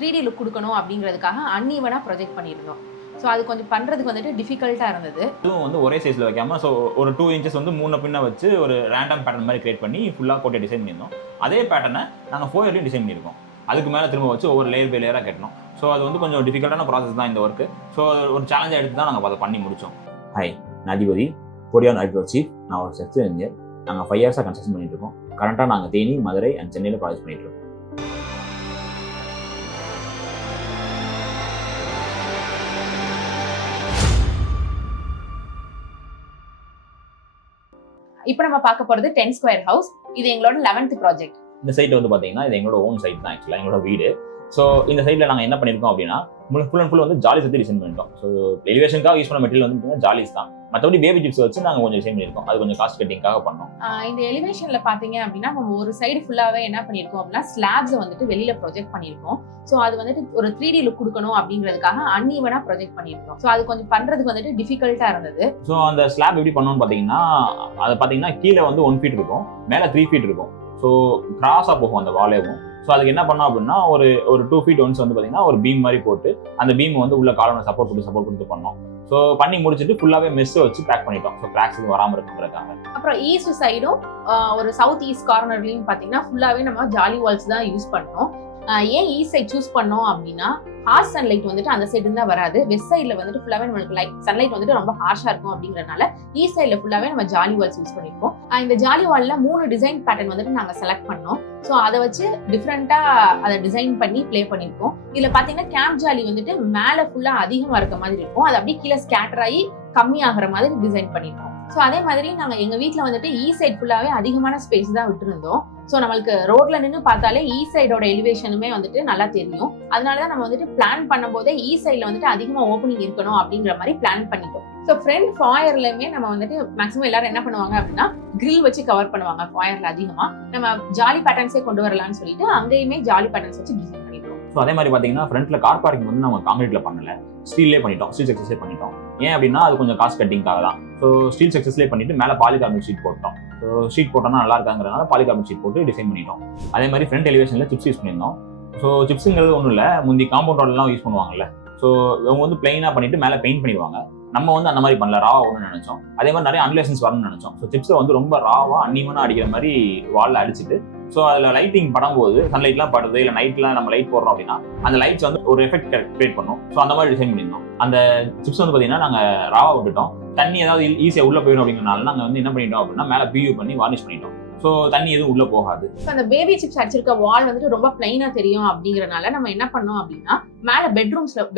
3D look கொடுக்கணும் அப்படிங்கிறதுக்காக அன்ஈவனாக project பண்ணியிருந்தோம். ஸோ அது கொஞ்சம் பண்ணுறதுக்கு வந்துட்டு டிஃபிகல்ட்டாக இருந்தது. இதுவும் வந்து ஒரே சைஸில் வைக்காம ஸோ ஒரு 2 இன்ச்சஸ் வந்து முன்ன பின்ன வச்சு ஒரு ரேண்டம் பேட்டர்ன் மாதிரி கிரியேட் பண்ணி ஃபுல்லாக கோட்டை டிசைன் பண்ணியிருந்தோம். அதே பேட்டர்னை நாங்கள் ஃபோயர்லையும் டிசைன் பண்ணியிருக்கோம். அதுக்கு மேலே திரும்ப வச்சு ஒவ்வொரு லேயர் பை லேயராக கட்டணும். ஸோ அது வந்து கொஞ்சம் டிஃபிகல்ட்டான ப்ராசஸ் தான் இந்த ஒர்க்கு. ஸோ ஒரு சேலஞ்சாக எடுத்து தான் நாங்கள் அதை பண்ணி முடித்தோம். ஹாய், நான் அதிபதி, கொடியான் ஆர்கிடெக்ட் சீஃப். நான் ஒரு ஸ்ட்ரக்சர் இன்ஜினியர். நாங்கள் 5 இயர்ஸாக கன்ஸ்ட்ரக்ஷன் பண்ணிட்டு இருக்கோம். கரண்ட்டாக நாங்கள் தேனி, மதுரை அண்ட் சென்னையில் ப்ராஜெக்ட் பண்ணிட்டு இருக்கோம். இப்போ நம்ம பார்க்க போகிறது 10 ஸ்கொயர் ஹவுஸ். இது எங்களோட 11th ப்ராஜெக்ட். இந்த சைட் வந்து பார்த்தீங்கன்னா இது எங்களோட ஓன் சைட் தான், ஆக்சுவலாக எங்களோட வீடு. ஸோ இந்த சைட்டில் நாங்கள் என்ன பண்ணியிருக்கோம் அப்படின்னா ஃபுல் அண்ட் ஃபுல் வந்து ஜாலிஸ் வச்சு டிசைன் பண்ணிட்டோம். ஸோ எலிவேஷனுக்காக யூஸ் பண்ண மெட்டீரியல் வந்து ஜாலிஸ் தான். மற்றபடி பேபி சிப்ஸ் வச்சு நாங்கள் கொஞ்சம் டிசைன் பண்ணியிருக்கோம். அது கொஞ்சம் காஸ்ட் கட்டிங்காக பண்ணோம். இந்த எலிவேஷனில் பார்த்தீங்க அப்படின்னா நம்ம ஒரு சைடு ஃபுல்லாகவே என்ன பண்ணியிருக்கோம் அப்படின்னா ஸ்லாப்ஸை வந்துட்டு வெளியில் ப்ரொஜெக்ட் பண்ணியிருக்கோம். ஸோ அது வந்துட்டு ஒரு 3D லுக் கொடுக்கணும் அப்படிங்கிறதுக்காக அன்ஈவனாக ப்ரொஜெக்ட் பண்ணியிருக்கோம். ஸோ அது கொஞ்சம் பண்ணுறதுக்கு வந்துட்டு டிஃபிகல்ட்டாக இருந்தது. ஸோ அந்த ஸ்லாப் எப்படி பண்ணணும்னு பார்த்தீங்கன்னா அதை பார்த்தீங்கன்னா கீழே வந்து 1 feet இருக்கும், மேலே 3 feet இருக்கும். ஸோ கிராஸாக போகும் அந்த வாலேவும். ஸோ அதுக்கு என்ன பண்ணோம் அப்படின்னா ஒரு 2 feet ஒன்ஸ் வந்து பார்த்தீங்கன்னா ஒரு பீம் மாதிரி போட்டு அந்த பீம் வந்து உள்ள காலனை சப்போர்ட் கொடுத்து பண்ணோம். ஸோ பண்ணி முடிச்சுட்டு ஃபுல்லாகவே மெஸ்ஸை வச்சு பேக் பண்ணிட்டோம். ஸோ கிராக்ஸ் வராமல் இருக்குன்றதுக்காக. அப்புறம் ஈஸ்ட் சைடும் ஒரு சவுத் ஈஸ்ட் கார்னர்லையும் பார்த்தீங்கன்னா ஃபுல்லாகவே நம்ம ஜாலி வால்ஸ் தான் யூஸ் பண்ணோம். ஏன் ஈஸ்ட் சைட் சூஸ் பண்ணோம் அப்படின்னா ஹார்ஷ் சன்லைட் வந்துட்டு அந்த சைடு தான் வராது. வெஸ்ட் சைடில் வந்துட்டு ஃபுல்லாகவே நம்மளுக்கு சன்லைட் வந்துட்டு ரொம்ப ஹார்ஷாக இருக்கும் அப்படிங்கிறதுனால ஈஸ்ட் சைடில் ஃபுல்லாகவே நம்ம ஜாலி வால்ஸ் யூஸ் பண்ணியிருக்கோம். இந்த ஜாலி வாலில் 3 டிசைன் பேட்டர்ன் வந்துட்டு நாங்கள் செலக்ட் பண்ணோம். ஸோ அதை வச்சு டிஃப்ரெண்ட்டாக அதை டிசைன் பண்ணி ப்ளே பண்ணியிருக்கோம். இதில் பார்த்தீங்கன்னா கேம்ப் ஜாலி வந்துட்டு மேலே ஃபுல்லாக அதிகமாக இருக்க மாதிரி இருக்கும். அது அப்படியே கீழே ஸ்கேட்டர் ஆகி கம்மியாகிற மாதிரி டிசைன் பண்ணியிருக்கோம். ஸோ அதே மாதிரி நாங்கள் எங்கள் வீட்டில் வந்துட்டு ஈஸ்ட் சைட் ஃபுல்லாகவே அதிகமான ஸ்பேஸ் தான் விட்டுருந்தோம். ஸோ நம்மளுக்கு ரோட்ல நின்று பார்த்தாலே ஈஸ்ட் சைடோட எலிவேஷனுமே வந்துட்டு நல்லா தெரியும். அதனாலதான் நம்ம வந்துட்டு பிளான் பண்ணும் போதே ஈஸ்ட் சைட்ல வந்துட்டு அதிகமா ஓப்பனிங் இருக்கணும் அப்படிங்கிற மாதிரி பிளான் பண்ணிட்டோம். ஸோ ஃப்ரண்ட் ஃபாயர்லயுமே நம்ம வந்துட்டு மேக்ஸிமம் எல்லாரும் என்ன பண்ணுவாங்க அப்படின்னா கிரில் வச்சு கவர் பண்ணுவாங்க. ஃபாயர்ல அதிகமா நம்ம ஜாலி பேட்டர்ன்ஸே கொண்டு வரலாம்னு சொல்லிட்டு அங்கேயுமே ஜாலி பேட்டர்ன்ஸ் வச்சு டிசைன் பண்ணிட்டோம். ஸோ அதே மாதிரி பார்த்தீங்கன்னா ஃப்ரண்ட்ல கார் பார்க்கிங் வந்து நம்ம காங்கிரீட்ல பண்ணல, ஸ்டீல்லே பண்ணிட்டோம். ஸ்டீல் செக்ஸஸ்லேயே பண்ணிட்டோம். ஏன் அப்படின்னா அது கொஞ்சம் காஸ்ட் கட்டிங்காக தான். ஸோ ஸ்டீல் செக்ஸஸ்லேயே பண்ணிட்டு மேலே பாலிகார்பனேட் ஷீட் போட்டோம். ஸோ ஷீட் போட்டோம்னா நல்லா இருக்காங்கிறதுனால பாலிகார்பனேட் ஷீட் போட்டு டிசைன் பண்ணிட்டோம். அதே மாதிரி ஃப்ரண்ட் எலிவேஷனில் சிப்ஸ் யூஸ் பண்ணியிருந்தோம். ஸோ சிப்ஸுங்கிறது ஒன்றும் இல்லை, முந்தி காம்பவுண்ட் ரோடெல்லாம் யூஸ் பண்ணுவாங்கல்ல. ஸோ அவங்க வந்து பிளைனாக பண்ணிட்டு மேலே பெயிண்ட் பண்ணிடுவாங்க. நம்ம வந்து அந்த மாதிரி பண்ணல, ராவா ஒன்று நினைச்சோம். அதே மாதிரி நிறைய அன்லேஷன்ஸ் வரணும்னு நினைச்சோம். ஸோ சிப்ஸை வந்து ரொம்ப ராவா அன்னிவனாக அடிக்கிற மாதிரி வாலில் அடிச்சுட்டு ஸோ அதில் லைட்டிங் படும்போது சன்லைட்லாம் படுது இல்லை நைட்லாம் நம்ம லைட் போடுறோம் அப்படின்னா அந்த லைட்ஸ் வந்து ஒரு எஃபெக்ட் கிரியேட் பண்ணும். ஸோ அந்த மாதிரி டிசைன் பண்ணியிருந்தோம். அந்த சிப்ஸ் வந்து பார்த்தீங்கன்னா நாங்கள் ராவா விட்டுட்டோம். தண்ணி ஏதாவது ஈஸியாக உள்ளே போயிடும் அப்படிங்கிறனால நாங்கள் வந்து என்ன பண்ணிட்டோம் அப்படின்னா மேலே பியூ பண்ணி வார்னிஷ் பண்ணிட்டோம். ஸோ தண்ணி எதுவும் உள்ளே போகாது. அந்த பேபி சிப்ஸ் அடிச்சிருக்க வால் வந்துட்டு ரொம்ப பிளைனாக தெரியும் அப்படிங்கிறனால நம்ம என்ன பண்ணோம் அப்படின்னா மேலே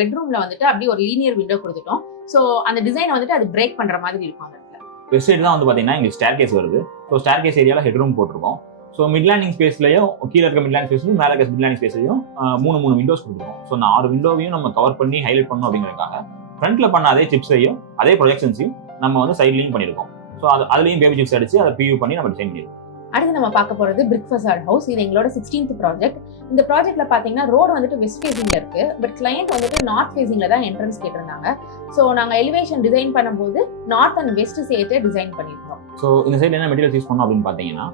பெட்ரூம்ல வந்துட்டு அப்படியே ஒரு லீனியர் விண்டோ கொடுத்துட்டோம். ஸோ அந்த டிசைனை வந்துட்டு அது பிரேக் பண்ணுற மாதிரி இருக்கும். அந்த இடத்துல வெஸ்ட் சைடு தான் வந்து பார்த்தீங்கன்னா எங்களுக்கு ஸ்டேர் கேஸ் வருது. ஸோ ஸ்டேர் கேஸ் ஏரியாவில் ஹெட்ரூம் போட்டிருக்கோம். ஸோ மிட்லேண்டிங் ஸ்பேஸ்லையும் கீழே இருக்க மிட்லேண்டிங் ஸ்பேஸ்லையும் மேலே இருக்க மிட்லேண்டிங் ஸ்பேஸ்லையும் 3 விண்டோஸ் கொடுத்துருக்கோம். ஸோ அந்த 6 விண்டோவையும் நம்ம கவர் பண்ணி ஹைலைட் பண்ணணும் அப்படிங்கிறதுக்காக ஃப்ரண்ட்ல பண்ண அதே சிப்ஸையும் அதே ப்ரொஜெக்ஷன்ஸையும் நம்ம வந்து சைட்லையும் பண்ணியிருக்கோம். ஸோ அதுலேயும் பேபி சிப்ஸ் அடிச்சு அதை பியூ பண்ணி நம்ம டிசைன் பண்ணியிருக்கோம். அடுத்து நம்ம பார்க்க போகிறது பிரிக் ஃபசாட் ஹவுஸ். இது எங்களோட 16th ப்ராஜெக்ட். இந்த ப்ராஜெக்ட்ல பார்த்தீங்கன்னா ரோடு வந்துட்டு வெஸ்ட் ஃபேசிங்ல இருக்கு. பட் கிளையண்ட் வந்துட்டு நார்த் ஃபேசிங்ல தான் என்ட்ரன்ஸ் கேட்டிருந்தாங்க. ஸோ நாங்கள் எலிவேஷன் டிசைன் பண்ணும்போது நார்த் அண்ட் வெஸ்ட் சேர்த்து டிசைன் பண்ணியிருந்தோம். ஸோ இந்த சைடு என்ன மெட்டீரியல்ஸ் யூஸ் பண்ணோம் அப்படின்னு பார்த்தீங்கன்னா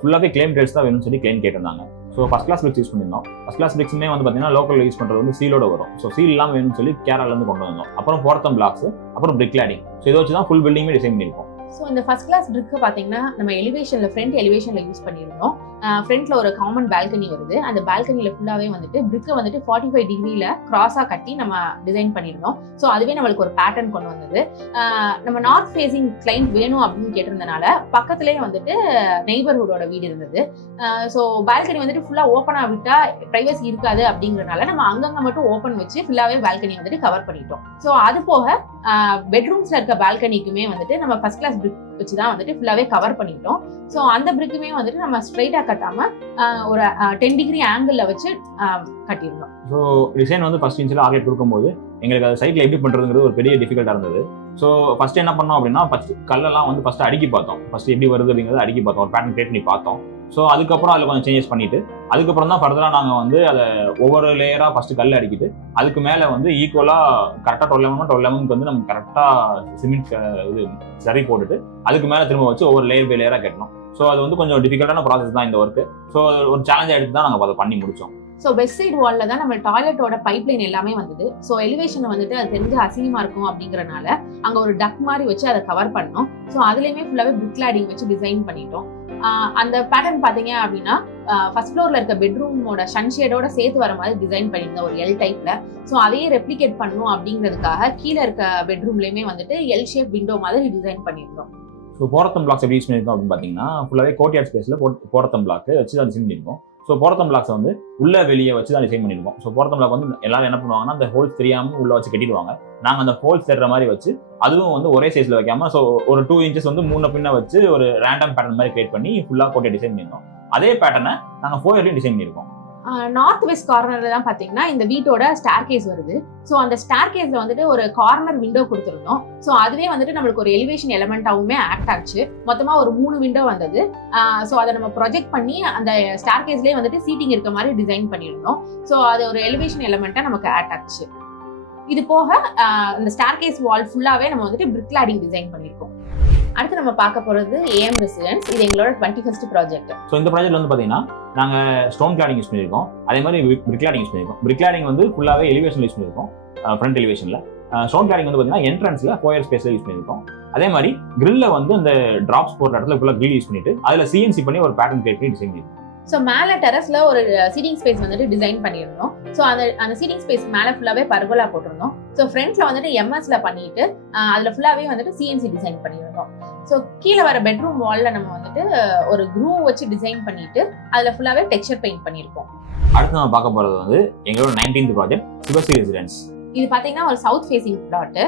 ஃபுல்லாகவே கிளைம் டைல்ஸ் தான் வேணும்னு சொல்லி கிளைம் கேட்டிருந்தாங்க. So first class bricks use பண்ணியிருந்தோம். ஃபர்ஸ்ட் கிளாஸ் பிரிக்ஸுமே வந்து பார்த்தீங்கன்னா லோக்கல் யூஸ் பண்ணுறது வந்து சீலோட வரும். ஸோ சீல் இல்லாமல் வேணும்னு சொல்லி கேரளாலேருந்து கொண்டு வந்தோம். அப்புறம் போர்த்தம் பிளாக்ஸ், அப்புறம் பிரிக் லேடிங். ஸோ இதை வச்சு தான் ஃபுல் பில்டிங்குமே டிசைன் பண்ணியிருக்கோம். ஸோ இந்த ஃபர்ஸ்ட் கிளாஸ் பிரிக்கு பார்த்தீங்கன்னா நம்ம எலிவேஷனில் ஃப்ரண்ட் எலிவேஷனில் யூஸ் பண்ணியிருந்தோம். ஃப்ரண்ட்ல ஒரு காமன் பால்கனி வருது. அந்த பால்கனியில் ஃபுல்லாகவே வந்துட்டு பிரிக்கை வந்துட்டு 45 டிகிரியில் கிராஸாக கட்டி நம்ம டிசைன் பண்ணியிருந்தோம். ஸோ அதுவே நம்மளுக்கு ஒரு பேட்டர்ன் கொண்டு வந்தது. நம்ம நார்த் ஃபேசிங் கிளைண்ட் வேணும் அப்படின்னு கேட்டிருந்தனால பக்கத்துலேயே வந்துட்டு நெய்பர்ஹுட்டோட வீடு இருந்தது. ஸோ பால்கனி வந்துட்டு ஃபுல்லாக ஓப்பனாக விட்டால் ப்ரைவசி இருக்காது அப்படிங்கிறனால நம்ம அங்கங்கே மட்டும் ஓப்பன் வச்சு ஃபுல்லாகவே பால்கனி வந்துட்டு கவர் பண்ணிட்டோம். ஸோ அது போக பெட்ரூம்ஸில் இருக்க பால்கனிக்குமே வந்துட்டு நம்ம ஃபர்ஸ்ட் கிளாஸ் பிரிக் வச்சு தான் வந்துட்டு ஃபுல்லாகவே கவர் பண்ணிட்டோம். ஸோ அந்த பிரிக்குமே வந்துட்டு நம்ம ஸ்ட்ரைட்டாக கட்டாமல் ஒரு 10 டிகிரி ஆங்கிளில் வச்சு கட்டியிருந்தோம். ஸோ டிசைன் வந்து ஃபர்ஸ்ட் இன்ச்சில் ஆர்கெட் கொடுக்கும்போது எங்களுக்கு அது சைட்டில் எப்படி பண்ணுறதுங்கிறது ஒரு பெரிய டிஃபிகல்ட்டாக இருந்தது. ஸோ ஃபர்ஸ்ட் என்ன பண்ணோம் அப்படின்னா ஃபர்ஸ்ட் கல்லெல்லாம் வந்து ஃபர்ஸ்ட் அடுக்கி பார்த்தோம். ஃபர்ஸ்ட் எப்படி வருது அப்படிங்கிறத அடுக்கி பார்த்தோம், ஒரு பேட்டர்ன் கிரியேட் பண்ணி பார்த்தோம். ஸோ அதுக்கப்புறம் அதில் கொஞ்சம் சேஞ்சஸ் பண்ணிட்டு அதுக்கப்புறம் தான் ஃபர்தராக நாங்கள் வந்து அதை ஒவ்வொரு லேயராக ஃபர்ஸ்ட் கல் அடிக்கிட்டு அதுக்கு மேலே வந்து ஈக்குவலாக கரெக்டாக 12 வந்து நம்ம கரெக்டாக சிமெண்ட் இது சரி போட்டுட்டு அதுக்கு மேலே திரும்ப வச்சு ஒவ்வொரு லேயர் பை லேயராக கட்டணும். ஸோ அது வந்து கொஞ்சம் டிஃபிகல்ட்டான ப்ராசஸ் தான் இந்த ஒர்க்கு. ஸோ ஒரு சேலஞ்சாக எடுத்து தான் நாங்கள் அதை பண்ணி முடித்தோம். ஸோ வெஸ்ட் சைடு வால்ல தான் நம்ம டாய்லெட்டோட பைப்லைன் எல்லாமே வந்தது. ஸோ எலிவேஷன் வந்துட்டு அது தெரிஞ்சு அசிங்கமா இருக்கும் அப்படிங்கறனால அங்க ஒரு டக் மாதிரி வச்சு அதை கவர் பண்ணோம். ஸோ அதுலயுமே ஃபுல்லாவே பிரிக் கிளாடிங் வச்சு டிசைன் பண்ணிட்டோம். அந்த பேட்டர்ன் பாத்தீங்க அப்படின்னா ஃபர்ஸ்ட் ஃப்ளோர்ல இருக்க பெட்ரூமோட சன்ஷேடோட சேர்த்து வர மாதிரி டிசைன் பண்ணியிருந்தோம் ஒரு எல் டைப்ல. ஸோ அதையே ரெப்ளிகேட் பண்ணணும் அப்படிங்கிறதுக்காக கீழே இருக்க பெட்ரூம்லயுமே வந்துட்டு எல் ஷேப் விண்டோ மாதிரி டிசைன் பண்ணியிருந்தோம். ஸோ போரத்தம் பிளாக்ஸ் எப்படி யூஸ் பண்ணியிருக்கோம் அப்படின்னு பார்த்தீங்கன்னா ஃபுல்லாகவே கோர்ட்யார்ட் ஸ்பேஸில் போரத்தம் பிளாக் வச்சு தான் டிசைன் பண்ணியிருக்கோம். ஸோ போரத்தம் பிளாக்ஸை வந்து உள்ள வெளியே வச்சு தான் டிசைன் பண்ணியிருக்கோம். ஸோ போரத்தம் பிளாக் வந்து எல்லாரும் என்ன பண்ணுவாங்கன்னா அந்த ஹோல்ஸ் தெரியாமல் உள்ள வச்சு கட்டிடுவாங்க. நாங்கள் அந்த ஹோல்ஸ் தெரிற மாதிரி வச்சு அதுவும் வந்து ஒரே சைஸில் வைக்காம ஸோ ஒரு 2 inches வந்து முன்ன பின்ன வச்சு ஒரு ரேண்டம் பேட்டர்ன் மாதிரி கிரியேட் பண்ணி ஃபுல்லாக கோர்ட்யார்ட் டிசைன் பண்ணியிருந்தோம். அதே பேட்டர்னை நாங்கள் ஃபோயர்லையும் டிசைன் பண்ணியிருக்கோம். நார்த் வெஸ்ட் கார்னர்ல தான் பாத்தீங்கன்னா இந்த வீட்டோட ஸ்டார் கேஸ் வருது. ஸோ அந்த ஸ்டார் கேஸ்ல வந்துட்டு ஒரு கார்னர் விண்டோ கொடுத்துருந்தோம். ஸோ அதுவே வந்துட்டு நம்மளுக்கு ஒரு எலிவேஷன் எலமெண்டாவுமே ஆக்ட் ஆச்சு. மொத்தமா ஒரு 3 விண்டோ வந்தது. ஸோ அதை நம்ம ப்ரொஜெக்ட் பண்ணி அந்த ஸ்டார் கேஸ்லயே வந்துட்டு சீட்டிங் இருக்க மாதிரி டிசைன் பண்ணியிருந்தோம். ஸோ அது ஒரு எலிவேஷன் எலமெண்டா நமக்கு ஆக்ட் ஆச்சு. இது போக இந்த ஸ்டார் கேஸ் வால் ஃபுல்லாவே நம்ம வந்துட்டு பிரிக் கிளாடிங் டிசைன் பண்ணியிருக்கோம். அடுத்து நம்ம பார்க்க போறது ஏஎம் ரெசிடென்ஸ். இது எங்களோட 21st ப்ராஜெக்ட். ஸோ இந்த ப்ராஜெக்ட் வந்து பார்த்தீங்கன்னா நாங்கள் ஸ்டோன் கிளாடிங் யூஸ் பண்ணியிருக்கோம். அதே மாதிரி பிரிக் கிளாடிங் யூஸ் பண்ணியிருக்கோம். பிரிக் கிளாடிங் வந்து ஃபுல்லாகவே எலிவேஷன் யூஸ் பண்ணியிருக்கோம். ஃப்ரண்ட் எலிவேஷனில் ஸ்டோன் கிளாடிங் வந்து பார்த்தீங்கன்னா என்ட்ரன்ஸில் ஃபோயர் ஸ்பேஸில் யூஸ் பண்ணியிருக்கோம். அதே மாதிரி கிரில்ல வந்து அந்த டிராப்ஸ் போடுற இடத்துல ஃபுல்லாக கிரில் யூஸ் பண்ணிட்டு அதில் சிஎன்சி பண்ணி ஒரு பேட்டர்ன் கிரியேட் பண்ணி டிசைன் பண்ணியிருக்கோம். ஸோ மேலே டெரஸ்ல ஒரு சீட்டிங் ஸ்பேஸ் வந்துட்டு டிசைன் பண்ணியிருந்தோம். ஸோ அந்த சீட்டிங் ஸ்பேஸ் மேலே ஃபுல்லாவே பர்கோலா போட்டிருந்தோம். ஸோ ஃப்ரண்ட்ல வந்துட்டு எம்எஸ்ல பண்ணிட்டு அதுல ஃபுல்லாவே வந்துட்டு சிஎன்சி டிசைன் பண்ணியிருந்தோம். ஸோ கீழே வர பெட்ரூம் வால்ல நம்ம வந்துட்டு ஒரு க்ரூ வச்சு டிசைன் பண்ணிட்டு அதுல ஃபுல்லாவே டெக்ஸ்சர் பெயிண்ட் பண்ணியிருக்கோம். அடுத்து நம்ம பார்க்க போறது வந்து எங்களோட 19th ப்ராஜெக்ட் சிவஸ்ரீ ரெசிடென்ஸ். இது பாத்தீங்கன்னா ஒரு சவுத் ஃபேசிங் பிளாட்.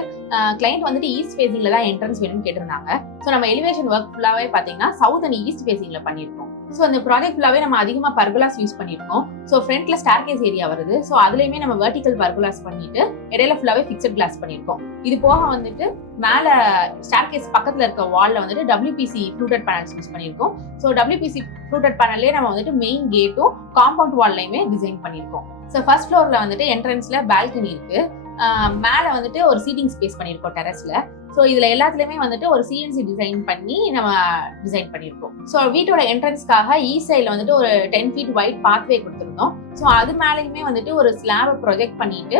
கிளைண்ட் வந்துட்டு ஈஸ்ட் ஃபேசிங்ல தான் என்ட்ரன்ஸ் வேணும்னு கேட்டிருந்தாங்க. ஸோ நம்ம எலிவேஷன் ஒர்க் ஃபுல்லாவே பாத்தீங்கன்னா சவுத் அண்ட் ஈஸ்ட் ஃபேசிங்ல பண்ணியிருக்கோம். ஸோ அந்த ப்ராஜெக்ட் ஃபுல்லாவே நம்ம அதிகமா பர்குலாஸ் யூஸ் பண்ணியிருக்கோம். ஸோ ஃப்ரண்ட்ல ஸ்டார்கேஸ் ஏரியா வருது. ஸோ அதுலயுமே நம்ம வெர்டிகல் பர்குலாஸ் பண்ணிட்டு இடையில ஃபுல்லாவே ஃபிக்ஸட் கிளாஸ் பண்ணியிருக்கோம். இது போக வந்துட்டு மேல ஸ்டார்கேஸ் பக்கத்துல இருக்க வால்ல வந்துட்டு WPC ஃப்ளூட்டட் பேனல்ஸ் யூஸ் பண்ணியிருக்கோம். ஸோ WPC ஃப்ளூட்டட் பேனல்லே நம்ம வந்துட்டு மெயின் கேட்டும் காம்பவுண்ட் வால்லையுமே டிசைன் பண்ணியிருக்கோம். ஸோ ஃபர்ஸ்ட் ஃப்ளோர்ல வந்துட்டு என்ட்ரன்ஸ்ல பால்கனி இருக்கு. மேல வந்துட்டு ஒரு சீட்டிங் ஸ்பேஸ் பண்ணியிருக்கோம் டெரஸ்ல. ஸோ இதுல எல்லாத்துலயுமே வந்துட்டு ஒரு சிஎன்சி டிசைன் பண்ணி நம்ம டிசைன் பண்ணியிருக்கோம். ஸோ வீட்டோட என்ட்ரன்ஸ்க்காக ஈஸ்ட் சைட்ல வந்துட்டு ஒரு 10 feet வைட் பாத்வே கொடுத்துருந்தோம். ஸோ அது மேலேயுமே வந்துட்டு ஒரு ஸ்லாபை ப்ரொஜெக்ட் பண்ணிட்டு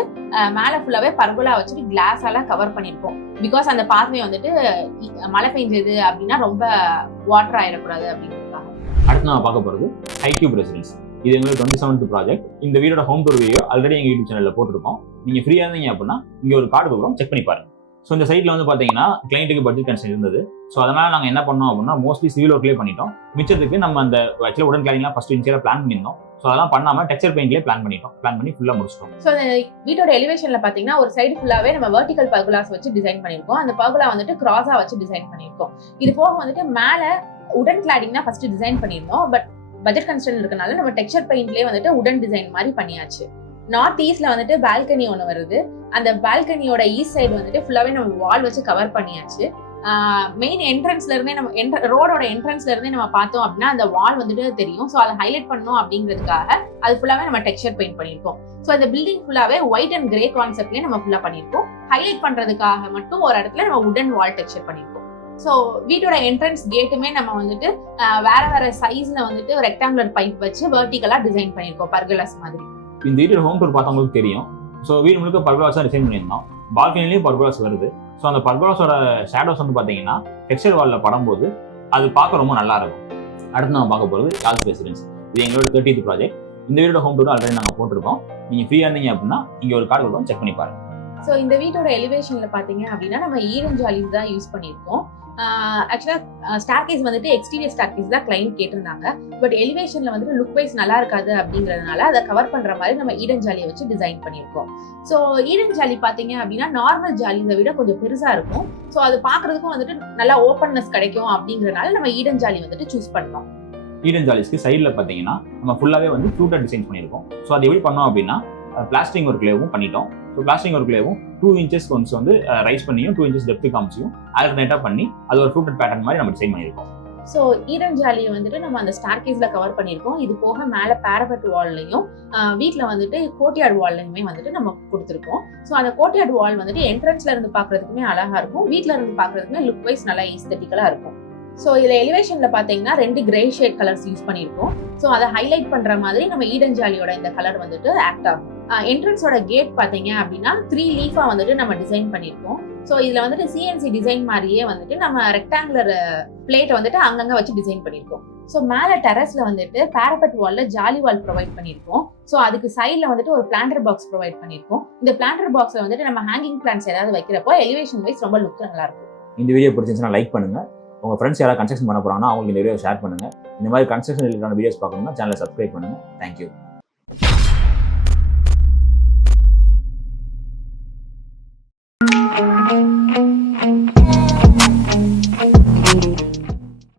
மேல ஃபுல்லாவே பர்கோலா வச்சுட்டு கிளாஸால கவர் பண்ணியிருக்கோம். பிகாஸ் அந்த பாத்வே வந்துட்டு மழை பெஞ்சது அப்படின்னா ரொம்ப வாட்டர் ஆயிடக்கூடாது அப்படிங்கிறதுக்காக. அடுத்து நான் பார்க்க போறது ஹைக்யூப் ரெசிடென்ஸ். இது எங்களுக்கு 27th ப்ராஜெக்ட். இந்த வீடோட ஹோம் டூர் வீடியோ ஆல்ரெடி எங்க யூடியூப் சேனல்ல போட்டிருக்கோம். நீங்க ஃப்ரீயா இருந்தீங்க அப்படின்னா இங்க ஒரு கார்டு கொடுக்குறோம், செக் பண்ணி பாருங்க. ஸோ இந்த சைட்ல வந்து பாத்தீங்கன்னா கிளைண்ட்டுக்கு பட்ஜெட் கன்சர்ன் இருந்தது. ஸோ அதனால நாங்கள் என்ன பண்ணோம் அப்படின்னா மோஸ்ட்லி சிவில் ஒர்க்லேயே பண்ணிட்டோம். மிச்சத்துக்கு நம்ம அந்த ஆக்சுவலாக உடன் கிளாடிங்லாம் ஃபர்ஸ்ட் இன்சியலாக பிளான் பண்ணியிருந்தோம். ஸோ அதெல்லாம் பண்ணாம டெக்ஸ்சர் பெயிண்ட்லேயே பிளான் பண்ணி ஃபுல்லாக முடிச்சிட்டோம். ஸோ அந்த வீட்டோட எலிவேஷன்ல பாத்தீங்கன்னா ஒரு சைடு ஃபுல்லாவே நம்ம வெர்டிகல் பர்குலாஸ் வச்சு டிசைன் பண்ணியிருக்கோம். அந்த பர்குலா வந்துட்டு கிராஸா வச்சு டிசைன் பண்ணியிருக்கோம். இது போக வந்துட்டு மேல உடன் கிளாடிங் தான் ஃபர்ஸ்ட் டிசைன் பண்ணியிருந்தோம். பட் பட்ஜெட் கன்ஸ்ட்ரெயின் இருக்கனால நம்ம டெக்ஸ்சர் பெயிண்ட்லேயே வந்துட்டு உடன் டிசைன் மாதிரி பண்ணியாச்சு. நார்த் ஈஸ்ட்ல வந்துட்டு பால்கனி ஒன்று வருது. அந்த பால்கனியோட ஈஸ்ட் சைடு வந்துட்டு ஃபுல்லாவே நம்ம வால் வச்சு கவர் பண்ணியாச்சு. மெயின் என்ட்ரன்ஸ்ல இருந்தே நம்ம ரோடோட என்ட்ரன்ஸ்ல இருந்தே நம்ம பார்த்தோம் அப்படின்னா அந்த வால் வந்துட்டு தெரியும். ஸோ அதை ஹைலைட் பண்ணணும் அப்படிங்கிறதுக்காக அது ஃபுல்லாவே நம்ம டெக்ஸ்சர் பெயிண்ட் பண்ணியிருக்கோம். ஸோ அந்த பில்டிங் ஃபுல்லாவே ஒயிட் அண்ட் கிரே கான்செப்ட்லயே நம்ம ஃபுல்லா பண்ணியிருக்கோம். ஹைலைட் பண்றதுக்காக மட்டும் ஒரு இடத்துல நம்ம உடன் வால் டெக்ஸ்சர் பண்ணியிருக்கோம். ஸோ வீட்டோட என்ட்ரன்ஸ் கேட்டுமே நம்ம வந்துட்டு வேற சைஸ்ல வந்துட்டு ஒரு ரெக்டாங்குலர் பைப் வச்சு வெர்டிகலா டிசைன் பண்ணியிருக்கோம் பர்கோலாஸ் மாதிரி. இந்த வீட்டோட ஹோம் டூர் பார்த்தவங்களுக்கு தெரியும். ஸோ வீடு முழுக்க பர்கோலாஸ் தான் டிசைன் பண்ணியிருந்தோம். பால்கனிலையும் பர்கோலாஸ் வருது. ஸோ அந்த பர்கோலாஸோட ஷேடோஸ் வந்து பார்த்தீங்கன்னா டெக்ஸ்சர் வாலில் படும்போது அது பார்க்க ரொம்ப நல்லா இருக்கும். அடுத்து நம்ம பார்க்க போகிறது சார்ல்ஸ் ரெசிடென்ஸ். இது எங்களோட 30th ப்ராஜெக்ட். இந்த வீடோட ஹோம் டூர் ஆல்ரெடி நாங்கள் போட்டிருக்கோம். நீங்கள் ஃப்ரீயாக இருந்தீங்க அப்படின்னா இங்கே ஒரு கார்டு கொடுப்போம், செக் பண்ணி பாருங்க. ஸோ இந்த வீட்டோட எலிவேஷன்ல பார்த்தீங்க அப்படின்னா நம்ம ஈரன் ஜாலிஸ் தான் யூஸ் பண்ணியிருக்கோம். ஆக்சுவலா ஸ்டார்கேஸ் வந்துட்டு எக்ஸ்டீரியர் ஸ்டார்கேஸ் தான் கிளைண்ட் கேட்டிருந்தாங்க. பட் எலிவேஷன்ல வந்துட்டு லுக் வைஸ் நல்லா இருக்காது அப்படிங்கறதுனால அதை கவர் பண்ற மாதிரி நம்ம ஈடன் ஜாலியை வச்சு டிசைன் பண்ணியிருக்கோம். ஸோ ஈடன் ஜாலி பாத்தீங்க அப்படின்னா நார்மல் ஜாலியை விட கொஞ்சம் பெருசா இருக்கும். ஸோ அது பாக்குறதுக்கும் வந்துட்டு நல்லா ஓப்பன்னஸ் கிடைக்கும் அப்படிங்கறதுனால நம்ம ஈடன் ஜாலி வந்துட்டு சூஸ் பண்ணோம். ஈடன் ஜாலிஸ்க்கு சைடில் பார்த்தீங்கன்னா நம்ம ஃபுல்லாகவே வந்து ஃப்ளூட்டட் டிசைன் பண்ணியிருக்கோம். ஸோ அது எப்படி பண்ணோம் அப்படின்னா பிளாஸ்டிங் ஒர்க்லேயும் பண்ணிட்டோம். ஸோ பிளாஸ்டிங் ஒர்க்லேயும் 2 inches கொஞ்சம் வந்து ரைஸ் பண்ணியும் 2 inches டெப்த் காமிச்சியும் ஆல்டர்னேட்டாக பண்ணி அது ஒரு ஃப்ளூட்டட் பேட்டர்ன் மாதிரி நம்ம டிசைன் பண்ணியிருக்கோம். ஸோ ஈடன் ஜாலியை வந்துட்டு நம்ம அந்த ஸ்டார்கேஸ்ல கவர் பண்ணியிருக்கோம். இது போக மேலே பேரபெட் வால்லையும் வீட்டில் வந்துட்டு கோர்ட்யார்ட் வால்லையுமே வந்துட்டு நம்ம கொடுத்துருக்கோம். ஸோ அந்த கோர்ட்யார்ட் வால் வந்துட்டு என்ட்ரன்ஸ்ல இருந்து பார்க்கறதுக்குமே அழகா இருக்கும். வீட்டில் இருந்து பார்க்கறதுக்குமே லுக் வைஸ் நல்லா எஸ்தெட்டிக்கலா இருக்கும். ஸோ இதில் எலிவேஷனில் பார்த்தீங்கன்னா 2 கிரே ஷேட் கலர்ஸ் யூஸ் பண்ணியிருக்கோம். ஸோ அதை ஹைலைட் பண்ணுற மாதிரி நம்ம ஈடன் ஜாலியோட இந்த கலர் வந்துட்டு ஆக்ட் ஆகும். என்ட்ரன்ஸோட கேட் பார்த்தீங்க அப்படின்னா 3 லீஃபாக வந்துட்டு நம்ம டிசைன் பண்ணியிருக்கோம். ஸோ இதில் வந்துட்டு சிஎன்சி டிசைன் மாதிரியே வந்துட்டு நம்ம ரெக்டாங்குலர் பிளேட்டை வந்துட்டு அங்கங்கே வச்சு டிசைன் பண்ணியிருக்கோம். ஸோ மேலே டெரஸ்ல வந்துட்டு பேரபெட் வாலில் ஜாலி வால் ப்ரொவைட் பண்ணியிருக்கோம். ஸோ அதுக்கு சைடில் வந்துட்டு ஒரு பிளான்டர் பாக்ஸ் ப்ரொவைட் பண்ணியிருக்கோம். இந்த பிளான்டர் பாக்ஸில் வந்துட்டு நம்ம ஹேங்கிங் பிளான்ஸ் ஏதாவது வைக்கிறப்போ எலிவேஷன் வைஸ் ரொம்ப லுக் நல்லா இருக்கும். இந்த வீடியோ பிடிச்சிருந்துச்சுன்னா லைக் பண்ணுங்க. உங்க ஃப்ரெண்ட்ஸ் யாராவது கன்ஸ்ட்ரக்ஷன் பண்ண போறாங்கன்னா அவங்களுக்கு இந்த வீடியோ ஷேர் பண்ணுங்க. இந்த மாதிரி கன்ஸ்ட்ரக்ஷன் ரிலேட்டடான வீடியோஸ் பார்க்கணும்னா சேனலை சப்ஸ்கிரைப் பண்ணுங்க. தேங்க்யூ.